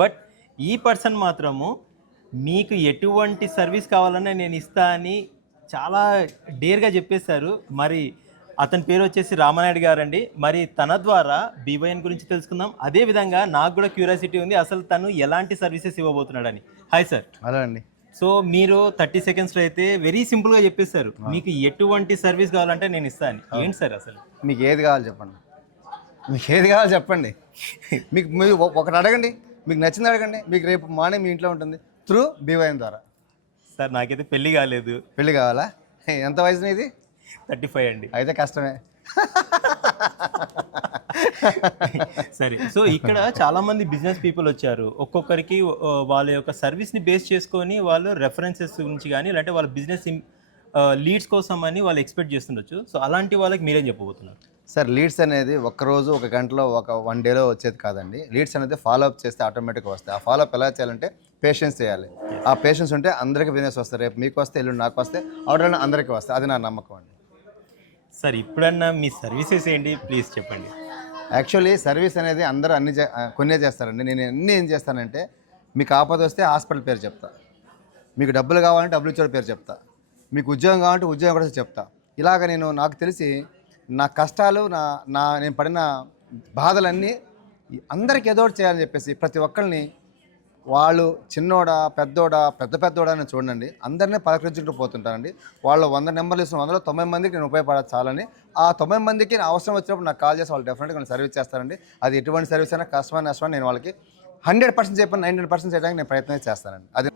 But ఈ person మాత్రము మీకు ఎటువంటి సర్వీస్ కావాలన్నా నేను ఇస్తా అని చాలా డేర్గా చెప్పేశారు. మరి అతని పేరు వచ్చేసి రామానాయుడు గారండి. మరి తన ద్వారా బీవైఎన్ గురించి తెలుసుకుందాం. అదేవిధంగా నాకు కూడా క్యూరియాసిటీ ఉంది, అసలు తను ఎలాంటి సర్వీసెస్ ఇవ్వబోతున్నాడని. Hi sir. హలో అండి. సో మీరు 30 సెకండ్స్లో అయితే వెరీ సింపుల్గా చెప్పేశారు మీకు ఎటువంటి సర్వీస్ కావాలంటే నేను ఇస్తాను. ఏంటి సార్ అసలు మీకు ఏది కావాలి చెప్పండి, మీకు ఏది కావాలి చెప్పండి. మీకు మీరు ఒకటి అడగండి, మీకు నచ్చింది అడగండి. మీకు రేపు మార్నింగ్ మీ ఇంట్లో ఉంటుంది త్రూ బీవైఎన్ ద్వారా. సార్ నాకైతే పెళ్ళి కాలేదు. పెళ్ళి కావాలా? ఎంత వయసు ఇది? 35 అండి. అయితే కష్టమే. సరే, సో ఇక్కడ చాలా మంది బిజినెస్ పీపుల్ వచ్చారు. ఒక్కొక్కరికి వాళ్ళ యొక్క సర్వీస్ని బేస్ చేసుకొని వాళ్ళు రెఫరెన్సెస్ గురించి కానీ లేదంటే వాళ్ళ బిజినెస్ లీడ్స్ కోసం అని వాళ్ళు ఎక్స్పెక్ట్ చేస్తుండొచ్చు. సో అలాంటి వాళ్ళకి మీరేం చెప్పబోతున్నారు? సార్, లీడ్స్ అనేది ఒక్కరోజు ఒక గంటలో వన్ డేలో వచ్చేది కాదండి. లీడ్స్ అనేది ఫాలోఅప్ చేస్తే ఆటోమేటిక్గా వస్తాయి. ఆ ఫాలోఅప్ ఎలా చేయాలంటే పేషెన్స్ చేయాలి. ఆ పేషెన్స్ ఉంటే అందరికీ బిజినెస్ వస్తాయి. రేపు మీకు వస్తే, ఎల్లుండి నాకు వస్తే, ఆర్డర్ అందరికీ వస్తాయి. అది నా నమ్మకం అండి. సార్ ఇప్పుడన్నా మీ సర్వీసెస్ ఏంటి ప్లీజ్ చెప్పండి. యాక్చువల్లీ సర్వీస్ అనేది అందరూ కొన్నే చేస్తారండి. నేను అన్నీ ఏం చేస్తానంటే, మీకు ఆపద వస్తే హాస్పిటల్ పేరు చెప్తా, మీకు డబ్బులు కావాలంటే డబ్బులు ఇచ్చే పేరు చెప్తా, మీకు ఉద్యోగం కావాలంటే ఉద్యోగం కూడా చెప్తా. ఇలాగ నేను నాకు తెలిసి నా కష్టాలు నేను పడిన బాధలన్నీ అందరికి ఏదో ఒకటి చేయాలని చెప్పేసి ప్రతి ఒక్కరిని, వాళ్ళు చిన్నోడా పెద్దోడా పెద్దోడా అని చూడండి, అందరినీ పలకరించుకుంటూ పోతుంటానండి. వాళ్ళు 100 నెంబర్లు ఇస్తున్న 100లో 90 మందికి నేను ఉపయోగపడాలి చాలని. ఆ 90 మందికి అవసరం వచ్చినప్పుడు నాకు కాల్ చేసి వాళ్ళు డెఫినెట్గా నేను సర్వీస్ చేస్తానండి. అది ఎటువంటి సర్వీస్ అయినా కష్టమైన నష్టమని నేను వాళ్ళకి 100% చెప్పిన 99% చేయడానికి నేను ప్రయత్నం చేస్తానండి. అది